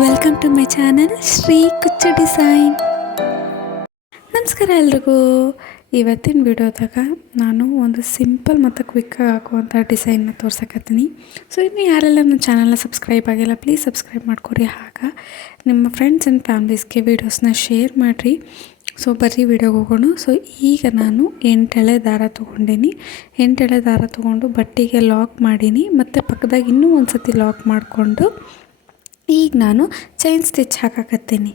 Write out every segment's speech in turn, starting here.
Welcome to my channel Shri Kuchu design. ನಮಸ್ಕಾರ ಎಲ್ರಿಗೂ. ಇವತ್ತಿನ ವಿಡಿಯೋದಾಗ ನಾನು ಒಂದು ಸಿಂಪಲ್ ಮತ್ತು ಕ್ವಿಕ್ಕಾಗಿ ಹಾಕುವಂಥ ಡಿಸೈನ್ನ ತೋರ್ಸಕತ್ತೀನಿ. ಸೊ ಇನ್ನು ಯಾರೆಲ್ಲ ನನ್ನ ಚಾನಲ್ನ ಸಬ್ಸ್ಕ್ರೈಬ್ ಆಗಿಲ್ಲ ಪ್ಲೀಸ್ ಸಬ್ಸ್ಕ್ರೈಬ್ ಮಾಡ್ಕೊರಿ. ನಿಮ್ಮ ಫ್ರೆಂಡ್ಸ್ ಆ್ಯಂಡ್ ಫ್ಯಾಮ್ಲೀಸ್ಗೆ ವೀಡಿಯೋಸ್ನ ಶೇರ್ ಮಾಡಿರಿ. ಸೊ ಬರ್ರಿ ವಿಡಿಯೋಗೆ ಹೋಗೋಣ. ಸೊ ಈಗ ನಾನು 8 ಎಳೆ ದಾರ ತೊಗೊಂಡೀನಿ. 8 ಎಳೆ ದಾರ ತೊಗೊಂಡು ಬಟ್ಟೆಗೆ ಲಾಕ್ ಮಾಡೀನಿ ಮತ್ತು ಪಕ್ಕದಾಗ ಇನ್ನೂ ಒಂದು ಸತಿ ಲಾಕ್ ಮಾಡಿಕೊಂಡು ಈಗ ನಾನು ಚೈನ್ ಸ್ಟಿಚ್ ಹಾಕಕತ್ತೀನಿ.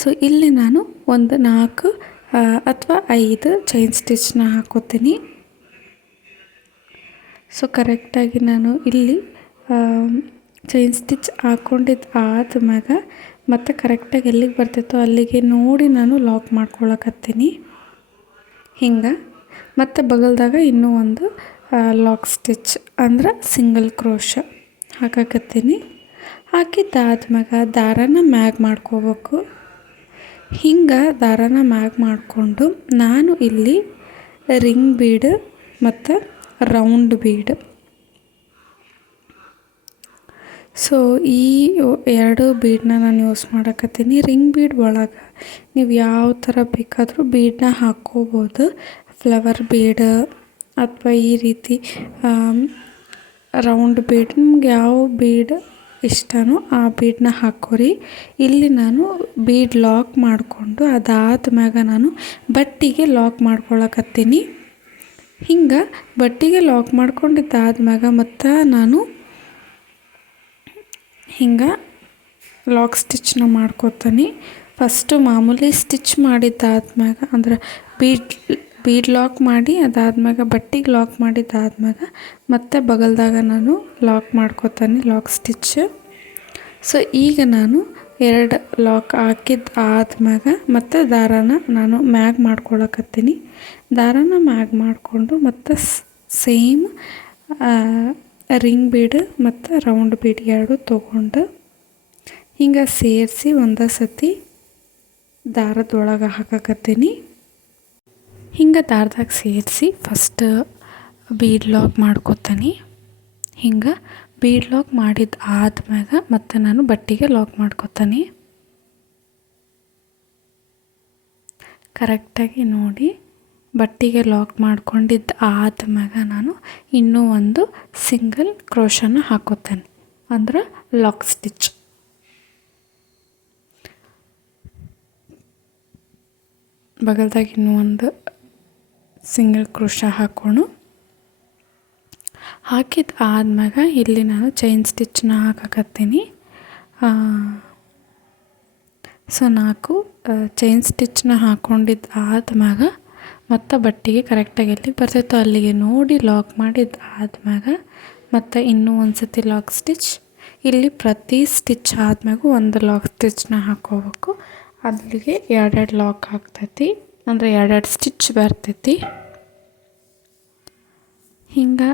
ಸೊ ಇಲ್ಲಿ ನಾನು ಒಂದು 4 ಅಥವಾ 5 ಚೈನ್ ಸ್ಟಿಚ್ನ ಹಾಕೋತೀನಿ. ಸೊ ಕರೆಕ್ಟಾಗಿ ನಾನು ಇಲ್ಲಿ ಚೈನ್ ಸ್ಟಿಚ್ ಹಾಕ್ಕೊಂಡಿದ್ದು ಆದ್ಮ್ಯಾಗ ಮತ್ತು ಕರೆಕ್ಟಾಗಿ ಎಲ್ಲಿಗೆ ಬರ್ತಿತ್ತೋ ಅಲ್ಲಿಗೆ ನೋಡಿ ನಾನು ಲಾಕ್ ಮಾಡ್ಕೊಳಕತ್ತೀನಿ ಹಿಂಗೆ. ಮತ್ತು ಬಗಲ್ದಾಗ ಇನ್ನೂ ಒಂದು ಲಾಕ್ ಸ್ಟಿಚ್ ಅಂದ್ರೆ ಸಿಂಗಲ್ ಕ್ರೋಶ ಹಾಕಕತ್ತೀನಿ. ಹಾಕಿದ್ದಾದ್ಮ್ಯಾಗ ದಾರನ ಮ್ಯಾಗ್ ಮಾಡ್ಕೋಬೇಕು. ಹಿಂಗೆ ದಾರನ ಮ್ಯಾಗ್ ಮಾಡಿಕೊಂಡು ನಾನು ಇಲ್ಲಿ ರಿಂಗ್ ಬೀಡ್ ಮತ್ತು ರೌಂಡ್ ಬೀಡ್, ಸೊ ಈ 2 ಬೀಡನ್ನ ನಾನು ಯೂಸ್ ಮಾಡಕತ್ತೀನಿ. ರಿಂಗ್ ಬೀಡ್ ಒಳಗೆ ನೀವು ಯಾವ ಥರ ಬೇಕಾದರೂ ಬೀಡನ್ನ ಹಾಕ್ಕೋಬೋದು. ಫ್ಲವರ್ ಬೀಡ್ ಅಥವಾ ಈ ರೀತಿ ರೌಂಡ್ ಬೀಡ್, ನಿಮ್ಗೆ ಯಾವ ಬೀಡ್ ಇಷ್ಟನೋ ಆ ಬೀಡನ್ನ ಹಾಕೋರಿ. ಇಲ್ಲಿ ನಾನು ಬೀಡ್ ಲಾಕ್ ಮಾಡಿಕೊಂಡು ಅದಾದ್ಮ್ಯಾಗ ನಾನು ಬಟ್ಟೆಗೆ ಲಾಕ್ ಮಾಡ್ಕೊಳಕತ್ತೀನಿ. ಹಿಂಗೆ ಬಟ್ಟೆಗೆ ಲಾಕ್ ಮಾಡ್ಕೊಂಡಿದ್ದಾದ್ಮ್ಯಾಗ ಮತ್ತು ನಾನು ಹಿಂಗೆ ಲಾಕ್ ಸ್ಟಿಚ್ನ ಮಾಡ್ಕೋತೀನಿ. ಫಸ್ಟು ಮಾಮೂಲಿ ಸ್ಟಿಚ್ ಮಾಡಿದ್ದಾದ್ಮ್ಯಾಗ ಅಂದ್ರೆ ಬೀಡ್ ಲಾಕ್ ಮಾಡಿ ಅದಾದ್ಮ್ಯಾಗ ಬಟ್ಟೆಗೆ ಲಾಕ್ ಮಾಡಿದ್ದಾದ್ಮ್ಯಾಗ ಮತ್ತು ಬಗಲ್ದಾಗ ನಾನು ಲಾಕ್ ಮಾಡ್ಕೋತೀನಿ ಲಾಕ್ ಸ್ಟಿಚ್. ಸೊ ಈಗ ನಾನು 2 ಲಾಕ್ ಹಾಕಿದ್ದು ಆದ್ಮ್ಯಾಗ ಮತ್ತು ದಾರಾನ ನಾನು ಮ್ಯಾಗ್ ಮಾಡ್ಕೊಳಕತ್ತೀನಿ. ದಾರಾನ ಮ್ಯಾಗ್ ಮಾಡಿಕೊಂಡು ಮತ್ತು ಸೇಮ್ ರಿಂಗ್ ಬೀಡ್ ಮತ್ತು ರೌಂಡ್ ಬೀಡ್ 2 ತೊಗೊಂಡು ಹಿಂಗೆ ಸೇರಿಸಿ ಒಂದೇ ಸತಿ ದಾರದೊಳಗೆ ಹಾಕಕತ್ತೀನಿ. ಹಿಂಗೆ ದಾರದಾಗ ಸೇರಿಸಿ ಫಸ್ಟ್ ಬೀಡ್ ಲಾಕ್ ಮಾಡ್ಕೋತೀನಿ. ಹಿಂಗೆ ಬೀಡ್ ಲಾಕ್ ಮಾಡಿದ್ದು ಆದ್ಮ್ಯಾಗ ಮತ್ತು ನಾನು ಬಟ್ಟೆಗೆ ಲಾಕ್ ಮಾಡ್ಕೋತೀನಿ. ಕರೆಕ್ಟಾಗಿ ನೋಡಿ ಬಟ್ಟೆಗೆ ಲಾಕ್ ಮಾಡ್ಕೊಂಡಿದ್ದು ಆದ್ಮ್ಯಾಗ ನಾನು ಇನ್ನೂ ಒಂದು ಸಿಂಗಲ್ ಕ್ರೋಶನ ಹಾಕೋತೀನಿ ಅಂದ್ರೆ ಲಾಕ್ ಸ್ಟಿಚ್. ಬಗಲ್ದಾಗ ಇನ್ನೂ ಒಂದು ಸಿಂಗಲ್ ಕ್ರೋಶ ಹಾಕೋಣ. ಹಾಕಿದ್ದು ಆದ್ಮ್ಯಾಗ ಇಲ್ಲಿ ನಾನು ಚೈನ್ ಸ್ಟಿಚ್ನ ಹಾಕಕತ್ತೀನಿ. ಸೊ 4 ಚೈನ್ ಸ್ಟಿಚ್ನ ಹಾಕ್ಕೊಂಡಿದ್ದು ಆದ್ಮ್ಯಾಗ ಮತ್ತು ಬಟ್ಟೆಗೆ ಕರೆಕ್ಟಾಗಿ ಎಲ್ಲಿಗೆ ಬರ್ತಿತ್ತೋ ಅಲ್ಲಿಗೆ ನೋಡಿ ಲಾಕ್ ಮಾಡಿದ್ದು ಆದ್ಮ್ಯಾಗ ಮತ್ತು ಇನ್ನೂ ಒಂದು ಸತಿ ಲಾಕ್ ಸ್ಟಿಚ್. ಇಲ್ಲಿ ಪ್ರತಿ ಸ್ಟಿಚ್ ಆದ್ಮ್ಯಾಗ ಒಂದು ಲಾಕ್ ಸ್ಟಿಚ್ನ ಹಾಕ್ಕೋಬೇಕು. ಅಲ್ಲಿಗೆ 2 ಲಾಕ್ ಆಗ್ತೈತಿ ಅಂದರೆ 2 ಸ್ಟಿಚ್ ಬರ್ತೈತಿ. ಹಿಂಗೆ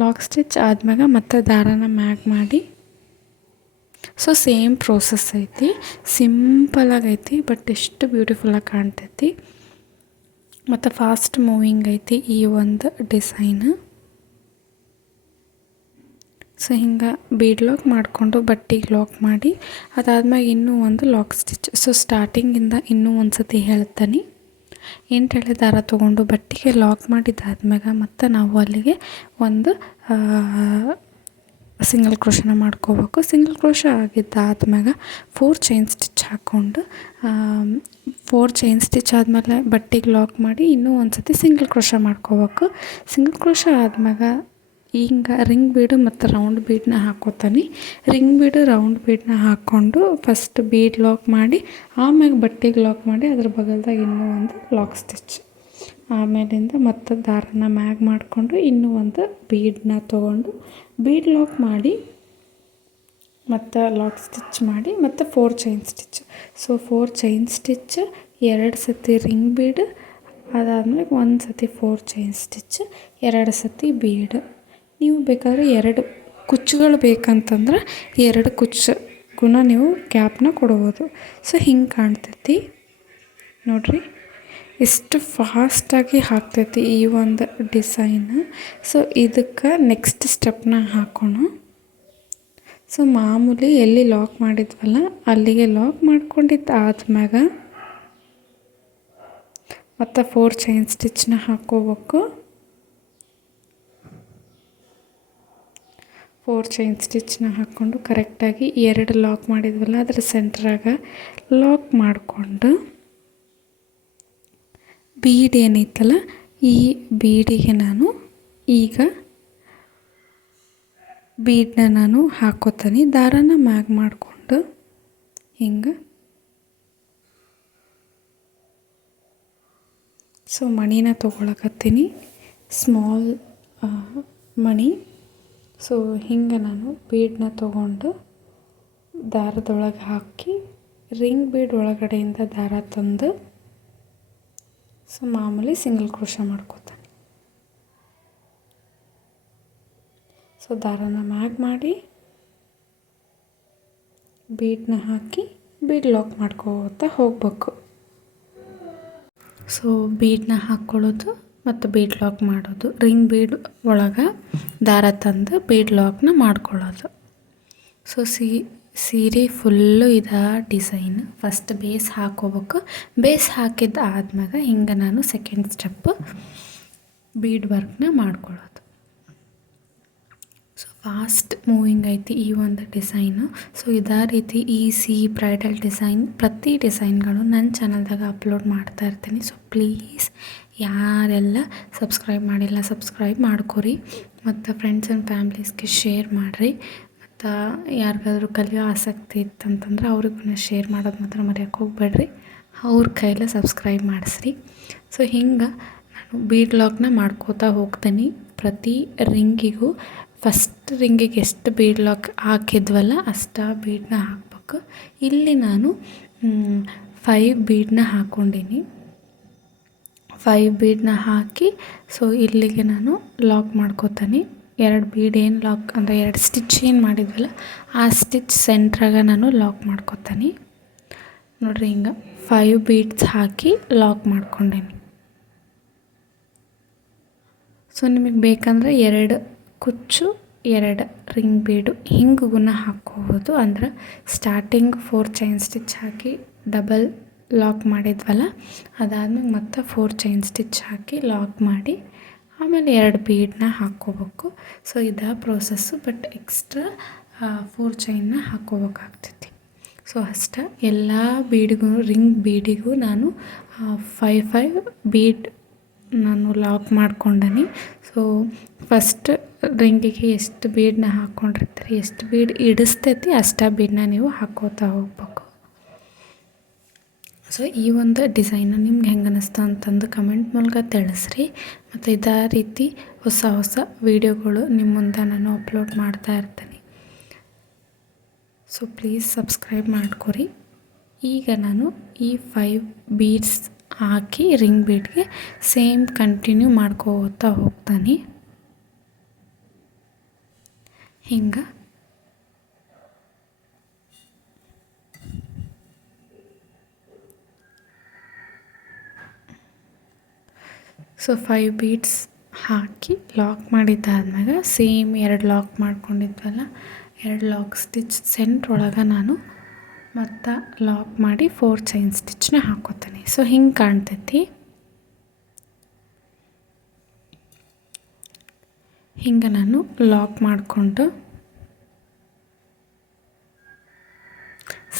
ಲಾಕ್ ಸ್ಟಿಚ್ ಆದ್ಮ್ಯಾಗ ಮತ್ತು ದಾರಾನ ಮ್ಯಾಗ್ ಮಾಡಿ. ಸೊ ಸೇಮ್ ಪ್ರೋಸೆಸ್ ಐತಿ, ಸಿಂಪಲಾಗೈತಿ ಬಟ್ ಎಷ್ಟು ಬ್ಯೂಟಿಫುಲ್ಲಾಗಿ ಕಾಣ್ತೈತಿ ಮತ್ತು ಫಾಸ್ಟ್ ಮೂವಿಂಗ್ ಐತಿ ಈ ಒಂದು ಡಿಸೈನ್. ಸೊ ಹಿಂಗೆ ಬೀಡ್ ಲಾಕ್ ಮಾಡಿಕೊಂಡು ಬಟ್ಟೆಗೆ ಲಾಕ್ ಮಾಡಿ ಅದಾದ್ಮ್ಯಾಗ ಇನ್ನೂ ಒಂದು ಲಾಕ್ ಸ್ಟಿಚ್. ಸೊ ಸ್ಟಾರ್ಟಿಂಗಿಂದ ಇನ್ನೂ ಒಂದು ಸತಿ ಹೇಳ್ತೀನಿ. 8 ಎಳೆ ದಾರ ತೊಗೊಂಡು ಬಟ್ಟೆಗೆ ಲಾಕ್ ಮಾಡಿದ್ದಾದ್ಮ್ಯಾಗ ಮತ್ತು ನಾವು ಅಲ್ಲಿಗೆ ಒಂದು ಸಿಂಗಲ್ ಕ್ರೋಶನ ಮಾಡ್ಕೋಬೇಕು. ಸಿಂಗಲ್ ಕ್ರೋಶ ಆಗಿದ್ದಾದ್ಮ್ಯಾಗ 4 ಚೈನ್ ಸ್ಟಿಚ್ ಹಾಕ್ಕೊಂಡು 4 ಚೈನ್ ಸ್ಟಿಚ್ ಆದಮೇಲೆ ಬಟ್ಟೆಗೆ ಲಾಕ್ ಮಾಡಿ ಇನ್ನೂ ಒಂದು ಸತಿ ಸಿಂಗಲ್ ಕ್ರೋಶ ಮಾಡ್ಕೋಬೇಕು. ಸಿಂಗಲ್ ಕ್ರೋಶ ಆದ್ಮ್ಯಾಗ ಹಿಂಗೆ ರಿಂಗ್ ಬೀಡು ಮತ್ತು ರೌಂಡ್ ಬೀಡನ್ನ ಹಾಕ್ಕೋತೀನಿ. ರಿಂಗ್ ಬೀಡು ರೌಂಡ್ ಬೀಡನ್ನ ಹಾಕ್ಕೊಂಡು ಫಸ್ಟ್ ಬೀಡ್ ಲಾಕ್ ಮಾಡಿ ಆಮ್ಯಾಗ ಬಟ್ಟೆಗೆ ಲಾಕ್ ಮಾಡಿ ಅದ್ರ ಬಗಲ್ದಾಗ ಇನ್ನೂ ಒಂದು ಲಾಕ್ ಸ್ಟಿಚ್. ಆಮೇಲಿಂದ ಮತ್ತು ದಾರನ ಮ್ಯಾಗ್ ಮಾಡಿಕೊಂಡು ಇನ್ನೂ ಒಂದು ಬೀಡನ್ನ ತೊಗೊಂಡು ಬೀಡ್ ಲಾಕ್ ಮಾಡಿ ಮತ್ತು ಲಾಕ್ ಸ್ಟಿಚ್ ಮಾಡಿ ಮತ್ತು 4 chain stitch. So 4 chain stitch 2 ಸತಿ ರಿಂಗ್ ಬೀಡ್ ಅದಾದ್ಮೇಲೆ 1 ಸತಿ 4 ಚೈನ್ ಸ್ಟಿಚ್ 2 ಸತಿ ಬೀಡ್. ನೀವು ಬೇಕಾದರೆ 2 ಕುಚ್ಚುಗಳು ಬೇಕಂತಂದ್ರೆ 2 ಕುಚ್ಚುಗೂ ನೀವು ಕ್ಯಾಪ್ನ ಕೊಡ್ಬೋದು. ಸೊ ಹಿಂಗೆ ಕಾಣ್ತೈತಿ ನೋಡಿರಿ, ಎಷ್ಟು ಫಾಸ್ಟಾಗಿ ಹಾಕ್ತೈತಿ ಈ ಒಂದು ಡಿಸೈನ್. ಸೊ ಇದಕ್ಕೆ ನೆಕ್ಸ್ಟ್ ಸ್ಟೆಪ್ನ ಹಾಕೋಣ. ಸೊ ಮಾಮೂಲಿ ಎಲ್ಲಿ ಲಾಕ್ ಮಾಡಿದ್ವಲ್ಲ ಅಲ್ಲಿಗೆ ಲಾಕ್ ಮಾಡ್ಕೊಂಡಿದ್ದು ಆದ್ಮ್ಯಾಗ ಮತ್ತು 4 ಚೈನ್ ಸ್ಟಿಚ್ನ ಹಾಕ್ಕೋಬೇಕು. 4 ಚೈನ್ ಸ್ಟಿಚ್ನ ಹಾಕ್ಕೊಂಡು ಕರೆಕ್ಟಾಗಿ 2 ಲಾಕ್ ಮಾಡಿದ್ವಲ್ಲ ಅದರ ಸೆಂಟ್ರಾಗ ಲಾಕ್ ಮಾಡಿಕೊಂಡು ಬೀಡ್ ಏನೈತಲ್ಲ ಈ ಬೀಡಿಗೆ ನಾನು ಈಗ ಬೀಡನ್ನ ನಾನು ಹಾಕೋತೀನಿ. ದಾರನ ಮ್ಯಾಗ್ ಮಾಡಿಕೊಂಡು ಹಿಂಗೆ ಸೊ ಮಣಿನ ತೊಗೊಳಕತ್ತೀನಿ, ಸ್ಮಾಲ್ ಮಣಿ. ಸೊ ಹಿಂಗೆ ನಾನು ಬೀಡನ್ನ ತೊಗೊಂಡು ದಾರದೊಳಗೆ ಹಾಕಿ ರಿಂಗ್ ಬೀಡ್ ಒಳಗಡೆಯಿಂದ ದಾರ ತಂದು ಸೊ ಮಾಮೂಲಿ ಸಿಂಗಲ್ ಕ್ರೋಶ ಮಾಡ್ಕೋತೀನಿ. ಸೊ ದಾರನ ಮ್ಯಾಗ್ ಮಾಡಿ ಬೀಡನ್ನ ಹಾಕಿ ಬೀಡ್ ಲಾಕ್ ಮಾಡ್ಕೋತಾ ಹೋಗ್ಬೇಕು. ಸೊ ಬೀಡನ್ನ ಹಾಕ್ಕೊಳ್ಳೋದು ಮತ್ತು ಬೀಡ್ ಲಾಕ್ ಮಾಡೋದು, ರಿಂಗ್ ಬೀಡ್ ಒಳಗೆ ದಾರ ತಂದು ಬೀಡ್ ಲಾಕ್ನ ಮಾಡ್ಕೊಳ್ಳೋದು. ಸೊ ಸೀರೆ ಫುಲ್ಲು ಇದ ಡಿಸೈನ್. ಫಸ್ಟ್ ಬೇಸ್ ಹಾಕ್ಕೋಬೇಕು. ಬೇಸ್ ಹಾಕಿದ್ದು ಆದ್ಮ್ಯಾಗ ಹಿಂಗೆ ನಾನು ಸೆಕೆಂಡ್ ಸ್ಟೆಪ್ ಬೀಡ್ ವರ್ಕ್ನ ಮಾಡ್ಕೊಳ್ಳೋದು. ಸೊ ಫಾಸ್ಟ್ ಮೂವಿಂಗ್ ಐತಿ ಈ ಒಂದು ಡಿಸೈನು. ಸೊ ಇದೇ ರೀತಿ ಈಸಿ ಬ್ರೈಡಲ್ ಡಿಸೈನ್ ಪ್ರತಿ ಡಿಸೈನ್ಗಳು ನನ್ನ ಚಾನಲ್ದಾಗ ಅಪ್ಲೋಡ್ ಮಾಡ್ತಾ ಇರ್ತೀನಿ. ಸೊ ಪ್ಲೀಸ್ ಯಾರೆಲ್ಲ ಸಬ್ಸ್ಕ್ರೈಬ್ ಮಾಡಿಲ್ಲ ಸಬ್ಸ್ಕ್ರೈಬ್ ಮಾಡ್ಕೊರಿ, ಮತ್ತು ಫ್ರೆಂಡ್ಸ್ ಆ್ಯಂಡ್ ಫ್ಯಾಮ್ಲೀಸ್ಗೆ ಶೇರ್ ಮಾಡಿರಿ. ಮತ್ತು ಯಾರಿಗಾದ್ರೂ ಕಲಿಯೋ ಆಸಕ್ತಿ ಇತ್ತಂತಂದ್ರೆ ಅವ್ರಿಗೂ ಶೇರ್ ಮಾಡೋದು ಮಾತ್ರ ಮರೆಯೋಕ್ಕೆ ಹೋಗ್ಬೇಡ್ರಿ. ಅವ್ರ ಕೈಲೇ ಸಬ್ಸ್ಕ್ರೈಬ್ ಮಾಡಿಸ್ರಿ. ಸೊ ಹಿಂಗೆ ನಾನು ಬೀಡ್ ಲಾಕ್ನ ಮಾಡ್ಕೋತಾ ಹೋಗ್ತೀನಿ. ಪ್ರತಿ ರಿಂಗಿಗೂ ಫಸ್ಟ್ ರಿಂಗಿಗೆ ಎಷ್ಟು ಬೀಡ್ ಲಾಕ್ ಹಾಕಿದ್ವಲ್ಲ ಅಷ್ಟು ಬೀಡನ್ನ ಹಾಕಬೇಕು. ಇಲ್ಲಿ ನಾನು 5 ಬೀಡನ್ನ ಹಾಕ್ಕೊಂಡೀನಿ. 5 ಬೀಡನ್ನ ಹಾಕಿ ಸೊ ಇಲ್ಲಿಗೆ ನಾನು ಲಾಕ್ ಮಾಡ್ಕೋತೀನಿ. 2 ಬೀಡ್ ಏನು ಲಾಕ್ ಅಂದರೆ 2 ಸ್ಟಿಚ್ ಏನು ಮಾಡಿದ್ವಲ್ಲ ಆ ಸ್ಟಿಚ್ ಸೆಂಟ್ರಾಗ ನಾನು ಲಾಕ್ ಮಾಡ್ಕೋತೀನಿ. ನೋಡಿರಿ ಹಿಂಗೆ 5 ಬೀಡ್ಸ್ ಹಾಕಿ ಲಾಕ್ ಮಾಡ್ಕೊಂಡೀನಿ. ಸೊ ನಿಮಗೆ ಬೇಕಂದರೆ 2 ಕುಚ್ಚು 2 ರಿಂಗ್ ಬೀಡು ಹಿಂಗೂ ಹಾಕ್ಕೋಬೋದು. ಅಂದ್ರೆ ಸ್ಟಾರ್ಟಿಂಗ್ 4 ಚೈನ್ ಸ್ಟಿಚ್ ಹಾಕಿ ಡಬಲ್ ಲಾಕ್ ಮಾಡಿದ್ವಲ್ಲ ಅದಾದ್ಮೇಲೆ ಮತ್ತೆ 4 ಚೈನ್ ಸ್ಟಿಚ್ ಹಾಕಿ ಲಾಕ್ ಮಾಡಿ ಆಮೇಲೆ 2 ಬೀಡನ್ನ ಹಾಕ್ಕೋಬೇಕು. ಸೊ ಇದೇ ಪ್ರೋಸೆಸ್ಸು, ಬಟ್ ಎಕ್ಸ್ಟ್ರಾ 4 ಚೈನ್ನ ಹಾಕ್ಕೋಬೇಕಾಗ್ತೈತಿ. ಸೊ ಅಷ್ಟೇ. ಎಲ್ಲ ಬೀಡಿಗೂ ರಿಂಗ್ ಬೀಡಿಗೂ ನಾನು 5 ಬೀಡ್ ನಾನು ಲಾಕ್ ಮಾಡ್ಕೊಂಡೀನಿ. ಸೊ ಫಸ್ಟ್ ರಿಂಗಿಗೆ ಎಷ್ಟು ಬೀಡನ್ನ ಹಾಕ್ಕೊಂಡಿರ್ತೀರಿ, ಎಷ್ಟು ಬೀಡ್ ಇಡಿಸ್ತೈತಿ ಅಷ್ಟು ಬೀಡನ್ನ ನೀವು ಹಾಕ್ಕೋತಾ ಹೋಗ್ಬೇಕು. ಸೊ ಈ ಒಂದು ಡಿಸೈನು ನಿಮ್ಗೆ ಹೆಂಗೆ ಅನ್ನಿಸ್ತು ಅಂತಂದು ಕಮೆಂಟ್ ಮೂಲಕ ತಿಳಿಸ್ರಿ. ಮತ್ತು ಇದೇ ರೀತಿ ಹೊಸ ಹೊಸ ವೀಡಿಯೋಗಳು ನಿಮ್ಮ ಮುಂದೆ ನಾನು ಅಪ್ಲೋಡ್ ಮಾಡ್ತಾ ಇರ್ತೀನಿ. ಸೊ ಪ್ಲೀಸ್ ಸಬ್ಸ್ಕ್ರೈಬ್ ಮಾಡ್ಕೊರಿ. ಈಗ ನಾನು ಈ 5 ಬೀಡ್ಸ್ ಹಾಕಿ ರಿಂಗ್ ಬೀಡ್ಗೆ ಸೇಮ್ ಕಂಟಿನ್ಯೂ ಮಾಡ್ಕೋತಾ ಹೋಗ್ತಾನೆ ಹಿಂಗೆ. ಸೊ 5 ಬೀಡ್ಸ್ ಹಾಕಿ ಲಾಕ್ ಮಾಡಿದ್ದಾದ್ಮೇಲೆ ಸೇಮ್ 2 ಲಾಕ್ ಮಾಡ್ಕೊಂಡಿದ್ವಲ್ಲ 2 ಲಾಕ್ ಸ್ಟಿಚ್ ಸೆಂಟ್ರ್ ಒಳಗೆ ನಾನು ಮತ್ತು ಲಾಕ್ ಮಾಡಿ 4 ಚೈನ್ ಸ್ಟಿಚ್ನ ಹಾಕೋತೀನಿ. ಸೊ ಹಿಂಗೆ ಕಾಣ್ತೈತಿ. ಹಿಂಗೆ ನಾನು ಲಾಕ್ ಮಾಡಿಕೊಂಡು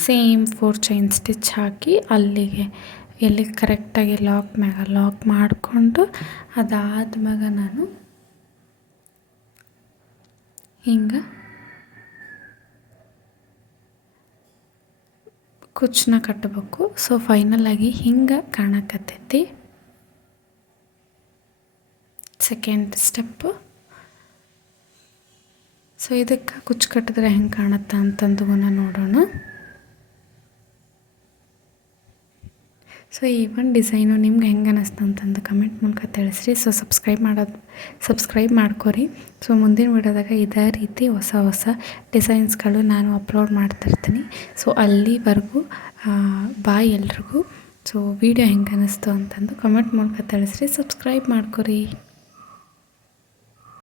ಸೇಮ್ 4 ಚೈನ್ ಸ್ಟಿಚ್ ಹಾಕಿ ಅಲ್ಲಿಗೆ ಎಲ್ಲಿ ಕರೆಕ್ಟಾಗಿ ಲಾಕ್ ಮಾಡಿಕೊಂಡು ಅದಾದ್ಮ್ಯಾಗ ನಾನು ಹಿಂಗೆ ಕುಚ್ಚನ್ನ ಕಟ್ಟಬೇಕು. ಸೊ ಫೈನಲಾಗಿ ಹಿಂಗೆ ಕಾಣಕತ್ತೈತಿ ಸೆಕೆಂಡ್ ಸ್ಟೆಪ್ಪು. ಸೊ ಇದಕ್ಕೆ ಕುಚ್ಚು ಕಟ್ಟಿದ್ರೆ ಹೆಂಗೆ ಕಾಣುತ್ತೆ ಅಂತಂದು ನೋಡೋಣ. ಸೊ ಈ ಒಂದು ಡಿಸೈನು ನಿಮ್ಗೆ ಹೆಂಗೆ ಅನ್ನಿಸ್ತು ಅಂತಂದು ಕಮೆಂಟ್ ಮೂಲಕ ತಿಳಿಸ್ರಿ. ಸೊ ಸಬ್ಸ್ಕ್ರೈಬ್ ಮಾಡ್ಕೊರಿ. ಸೊ ಮುಂದಿನ ವಿಡಿಯೋದಾಗ ಇದೇ ರೀತಿ ಹೊಸ ಹೊಸ ಡಿಸೈನ್ಸ್ಗಳು ನಾನು ಅಪ್ಲೋಡ್ ಮಾಡ್ತಿರ್ತೀನಿ. ಸೊ ಅಲ್ಲಿವರೆಗೂ ಬಾಯ್ ಎಲ್ರಿಗೂ. ಸೊ ವಿಡಿಯೋ ಹೆಂಗೆ ಅನ್ನಿಸ್ತು ಅಂತಂದು ಕಮೆಂಟ್ ಮೂಲಕ ತಿಳಿಸ್ರಿ. ಸಬ್ಸ್ಕ್ರೈಬ್ ಮಾಡ್ಕೊರಿ.